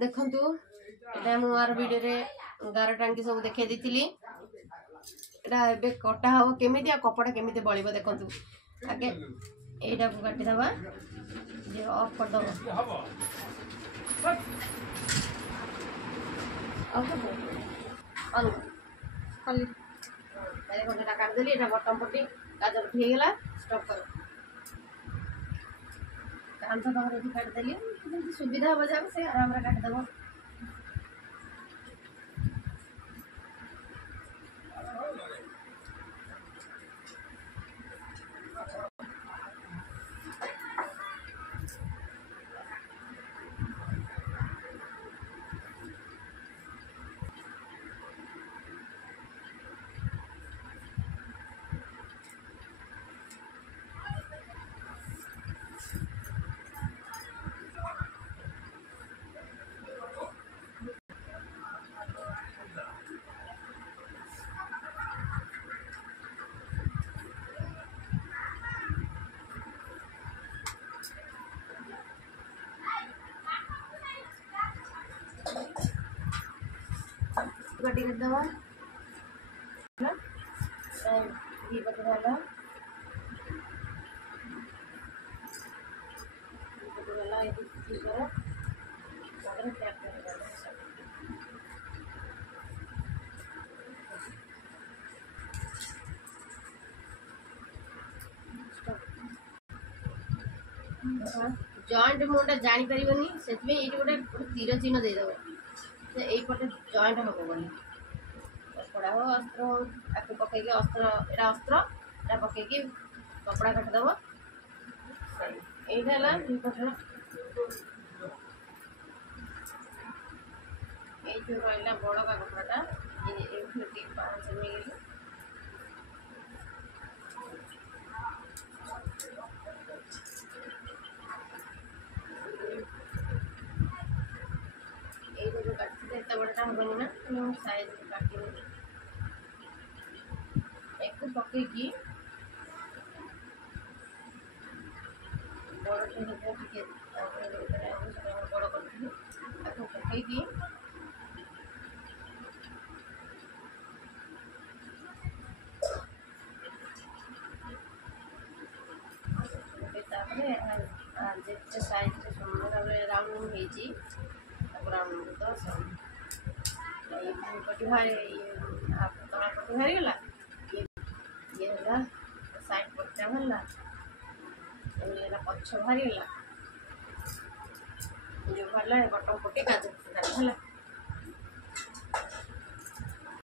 देखंतु एटा मु are video रे गार टांगी सब देखे देथिली। एटा एबे कटा हो केमिति आ कपड़ा केमिति बळिबो देखंतु। आगे एटा को काटी दबा जे ऑफ कर दबो ऑफ कर अनु खाली तारे कोटा काट देली। एटा बटन पट्टी गाजर उठी गेला स्टॉप कर कान तो बाहर काट देली। सुविधा हो जाए से आराम रे काट दबो। गड्डी कर दवा ना ये बटन वाला ये करो और टैप करेगा। जॉइंट मोटा जानी परिबनी सेतमे एटी गोटे तीर चिन्ह दे दबो से एई पटे जॉइंट हबो बनी कपड़ा हो अस्त्र हो आके पके के अस्त्र एटा पके के कपड़ा काट दबो। एटा ला दी पटे ए जो रहला बड़ का कपड़ाटा ए ठीक 5 में गेली बड़ा हबनी ना साइज काटी एक पके की बड़ टे बड़ कर पके की जिते साइज सुंदर राउंड होती राउंड तो पटी बाहर तला पटी बाहरी गला ये साइड पट्टा बाहरला पछ बाहरी गला जो बाहरला बटन पट्टी गाजर